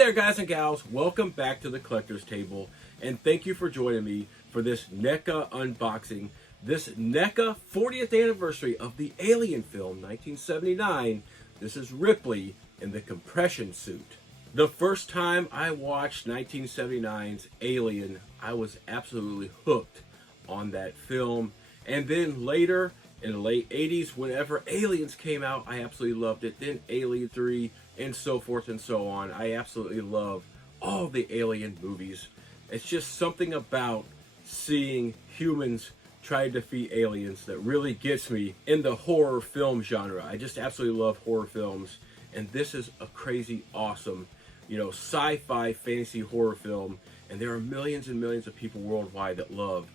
there, guys and gals, welcome back to the Collector's Table, and thank you for joining me for this NECA unboxing, this NECA 40th anniversary of the Alien film, 1979. This is Ripley in the compression suit. The first time I watched 1979's Alien, I was absolutely hooked on that film, and then later, in the late 80s, whenever Aliens came out, I absolutely loved it. Then Alien 3, and so forth and so on. I absolutely love all the Alien movies. It's just something about seeing humans try to defeat aliens that really gets me in the horror film genre. I just absolutely love horror films, and this is a crazy, awesome, sci-fi fantasy horror film, and there are millions and millions of people worldwide that love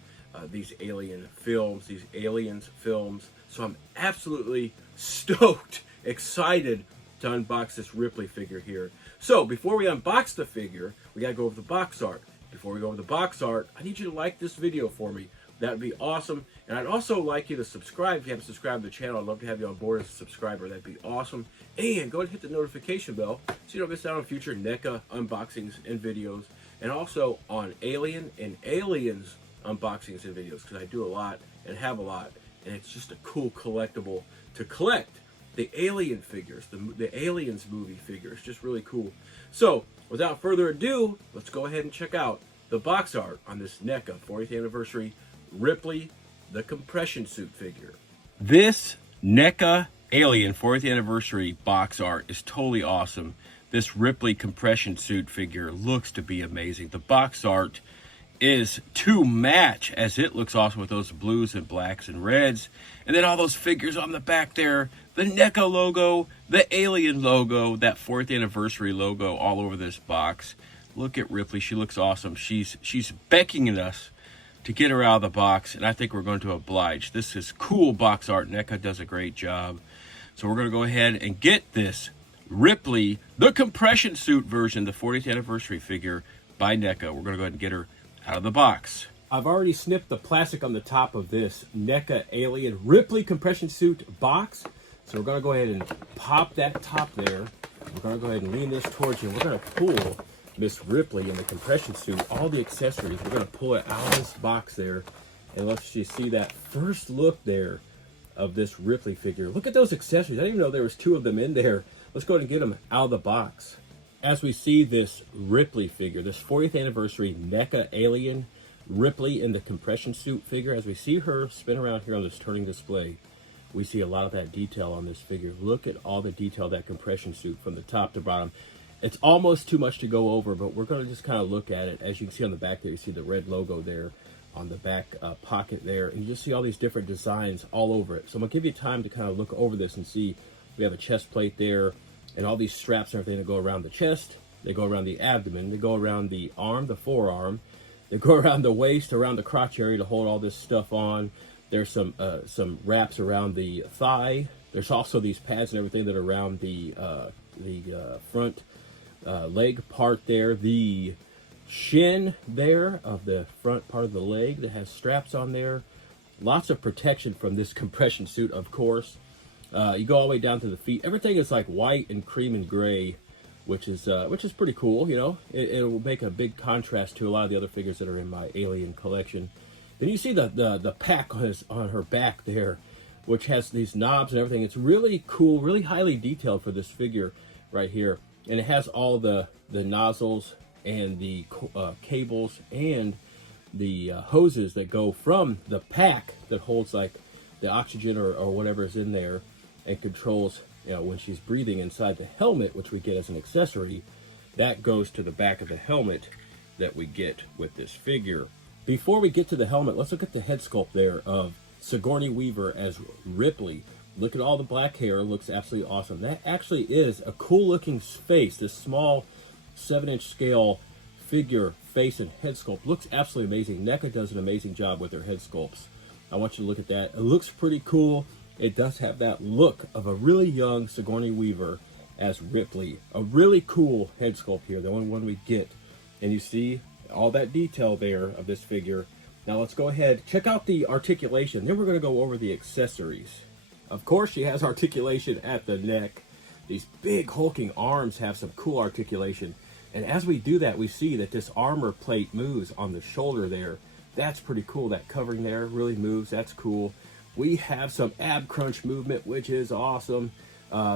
these alien films, these aliens films. So I'm absolutely stoked, excited to unbox this Ripley figure here. So before we unbox the figure, we gotta go over the box art. Before we go over the box art, I need you to like this video for me. That would be awesome. And I'd also like you to subscribe. If you haven't subscribed to the channel, I'd love to have you on board as a subscriber. That'd be awesome. And go ahead and hit the notification bell so you don't miss out on future NECA unboxings and videos. And also on Alien and Aliens unboxings and videos, because I do a lot and have a lot. And it's just a cool collectible to collect. The Alien figures, the Aliens movie figures, just really cool. So, without further ado, let's go ahead and check out the box art on this NECA 40th anniversary Ripley, the compression suit figure. This NECA Alien 40th anniversary box art is totally awesome. This Ripley compression suit figure looks to be amazing. The box art is to match, as it looks awesome with those blues and blacks and reds, and then all those figures on the back there, the NECA logo, the Alien logo, that 4th anniversary logo all over this box. Look at Ripley, she looks awesome. She's beckoning us to get her out of the box, and I think we're going to oblige. This is cool box art. NECA does a great job. So we're going to go ahead and get this Ripley, the compression suit version, the 40th anniversary figure by NECA. We're going to go ahead and get her out of the box. I've already snipped the plastic on the top of this NECA Alien Ripley compression suit box. So we're going to go ahead and pop that top there. We're going to go ahead and lean this towards you. We're going to pull Miss Ripley in the compression suit, all the accessories. We're going to pull it out of this box there. And let's just see that first look there of this Ripley figure. Look at those accessories. I didn't even know there was 2 of them in there. Let's go ahead and get them out of the box. As we see this Ripley figure, this 40th anniversary NECA Alien Ripley in the compression suit figure, as we see her spin around here on this turning display, we see a lot of that detail on this figure. Look at all the detail of that compression suit from the top to bottom. It's almost too much to go over, but we're going to just kind of look at it. As you can see on the back there, you see the red logo there on the back pocket there, and you just see all these different designs all over it. So I'm going to give you time to kind of look over this and see. We have a chest plate there, and all these straps and everything that go around the chest. They go around the abdomen. They go around the arm, the forearm. They go around the waist, around the crotch area to hold all this stuff on. There's some wraps around the thigh. There's also these pads and everything that are around the front leg part there. The shin there of the front part of the leg that has straps on there. Lots of protection from this compression suit, of course. You go all the way down to the feet. Everything is like white and cream and gray, which is pretty cool. It will make a big contrast to a lot of the other figures that are in my Alien collection. Then you see the pack on her back there, which has these knobs and everything. It's really cool, really highly detailed for this figure right here, and it has all the nozzles and the cables and the hoses that go from the pack that holds like the oxygen or whatever is in there, and controls, when she's breathing inside the helmet, which we get as an accessory. That goes to the back of the helmet that we get with this figure. Before we get to the helmet, let's look at the head sculpt there of Sigourney Weaver as Ripley. Look at all the black hair. It looks absolutely awesome. That actually is a cool looking face. This small 7-inch scale figure face and head sculpt looks absolutely amazing. NECA does an amazing job with their head sculpts. I want you to look at that. It looks pretty cool. It does have that look of a really young Sigourney Weaver as Ripley. A really cool head sculpt here, the only one we get. And you see all that detail there of this figure. Now let's go ahead, check out the articulation. Then we're going to go over the accessories. Of course, she has articulation at the neck. These big hulking arms have some cool articulation. And as we do that, we see that this armor plate moves on the shoulder there. That's pretty cool. That covering there really moves. That's cool. We have some ab crunch movement, which is awesome.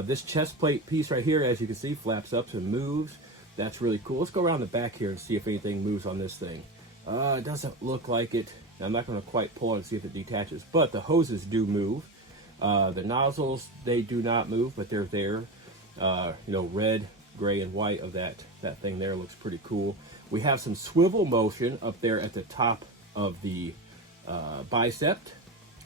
This chest plate piece right here, as you can see, flaps up and moves. That's really cool. Let's go around the back here and see if anything moves on this thing. It doesn't look like it. I'm not going to quite pull and see if it detaches, but the hoses do move. The nozzles, they do not move, but they're there. Red, gray, and white of that thing there looks pretty cool. We have some swivel motion up there at the top of the bicep.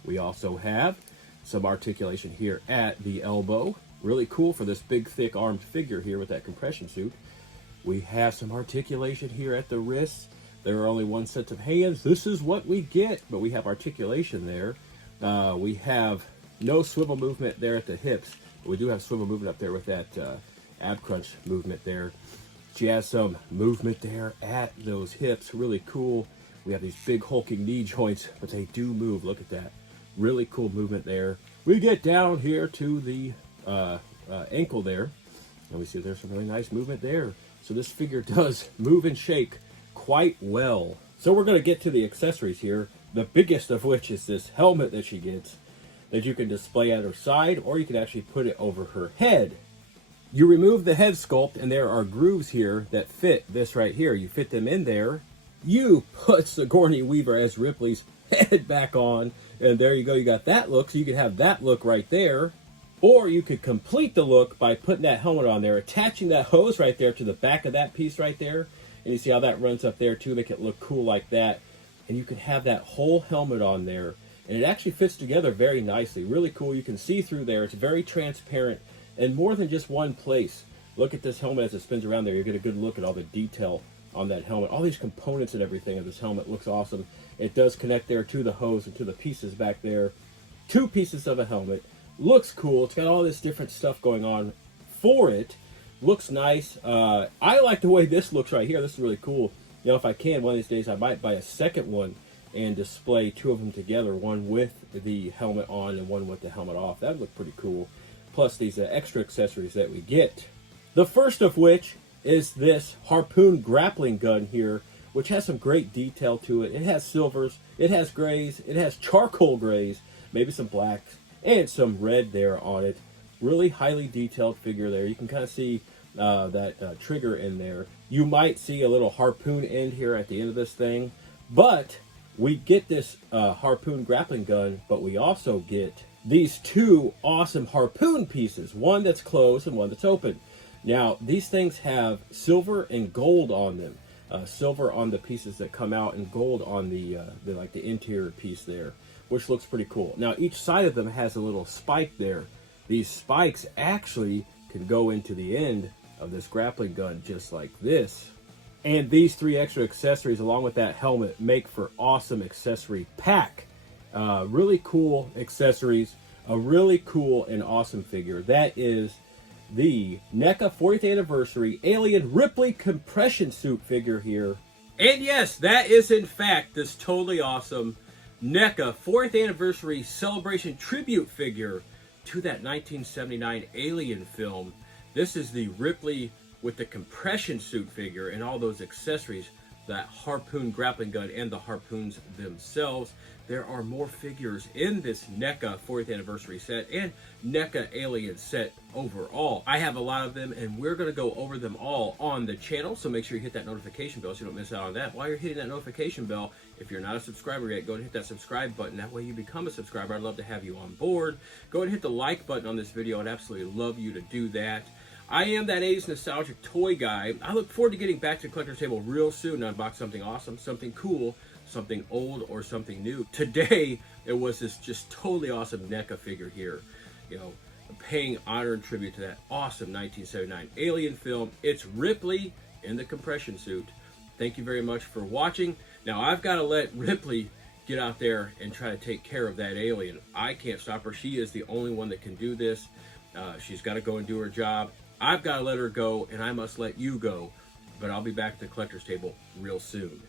We also have some articulation here at the elbow. Really cool for this big, thick armed figure here with that compression suit. We have some articulation here at the wrists. There are only one set of hands. This is what we get, but we have articulation there. We have no swivel movement there at the hips, but we do have swivel movement up there with that ab crunch movement there. She has some movement there at those hips. Really cool. We have these big hulking knee joints, but they do move. Look at that. Really cool movement there. We get down here to the ankle there, and we see there's some really nice movement there. So this figure does move and shake quite well. So we're going to get to the accessories here, the biggest of which is this helmet that she gets that you can display at her side, or you can actually put it over her head. You remove the head sculpt, and there are grooves here that fit this right here. You fit them in there. You put Sigourney Weaver as Ripley's head back on, and there you go. You got that look, so you can have that look right there. Or you could complete the look by putting that helmet on there, attaching that hose right there to the back of that piece right there. And you see how that runs up there too, make it look cool like that. And you can have that whole helmet on there. And it actually fits together very nicely. Really cool. You can see through there. It's very transparent and more than just one place. Look at this helmet as it spins around there. You get a good look at all the detail on that helmet. All these components and everything of this helmet looks awesome. It does connect there to the hose and to the pieces back there. 2 pieces of a helmet. Looks cool. It's got all this different stuff going on for it. Looks nice. I like the way this looks right here. This is really cool. You know, if I can, one of these days I might buy a second one and display 2 of them together, one with the helmet on and one with the helmet off. That would look pretty cool. Plus these extra accessories that we get. The first of which is this harpoon grappling gun here, which has some great detail to it. It has silvers, it has grays, it has charcoal grays, maybe some blacks, and some red there on it. Really highly detailed figure there. You can kind of see that trigger in there. You might see a little harpoon end here at the end of this thing, but we get this harpoon grappling gun, but we also get these 2 awesome harpoon pieces, one that's closed and one that's open. Now, these things have silver and gold on them. Silver on the pieces that come out and gold on the interior piece there, which looks pretty cool. Now, each side of them has a little spike there. These spikes actually can go into the end of this grappling gun just like this. And these 3 extra accessories along with that helmet make for awesome accessory pack. Really cool accessories, a really cool and awesome figure. That is the NECA 40th Anniversary Alien Ripley compression suit figure here. And yes, that is in fact this totally awesome NECA 4th Anniversary Celebration Tribute figure to that 1979 Alien film. This is the Ripley with the compression suit figure and all those accessories, that harpoon grappling gun and the harpoons themselves. There are more figures in this NECA 4th Anniversary set and NECA Alien set overall. I have a lot of them, and we're going to go over them all on the channel, so make sure you hit that notification bell so you don't miss out on that. While you're hitting that notification bell, if you're not a subscriber yet, go ahead and hit that subscribe button. That way you become a subscriber. I'd love to have you on board. Go ahead and hit the like button on this video. I'd absolutely love you to do that. I am that 80s nostalgic toy guy. I look forward to getting back to the collector's table real soon to unbox something awesome, something cool, something old, or something new. Today, it was this just totally awesome NECA figure here. You know, paying honor and tribute to that awesome 1979 Alien film. It's Ripley in the compression suit. Thank you very much for watching. Now, I've got to let Ripley get out there and try to take care of that alien. I can't stop her. She is the only one that can do this. She's got to go and do her job. I've got to let her go, and I must let you go. But I'll be back at the collector's table real soon.